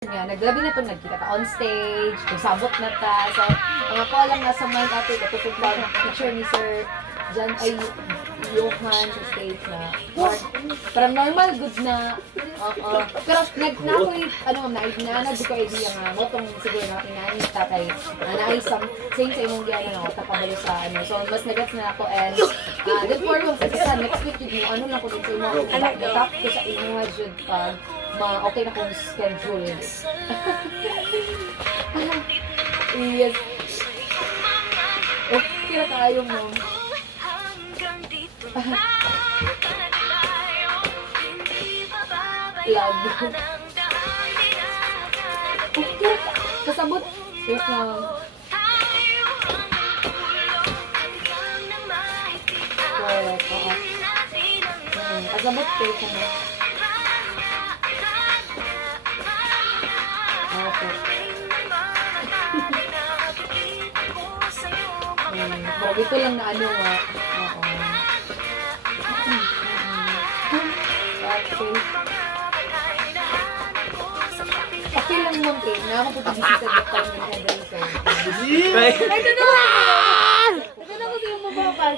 Nga, naglabi na to, nagkita ta on stage, kusabot na ta. So, ang ako lang nasa mind ato, katutog lang picture ni Sir John ay Johan sa stage na parang normal, good na. Pero nakoy, nainanag ko idea nga, motong siguro na inanis tatay, naisang same sa imong giyan na tapabalo sa ano. So, mas nagats na ako and then for yung sa next week yun, ano lang ko din sa imo, natap ko sa imo nga jud pag okay na kong schedule. Yes. Okay na tayo mo. Love. Okay. Kasabot. Yes na. Correct. Kasabot kayo ka na. Okay. Ito lang na ano nga. Oo. Okay lang mong cake. Nakakapagpagisi sa doktor ng Henderson. Ay, ito na! Ito na kasi yung mababag.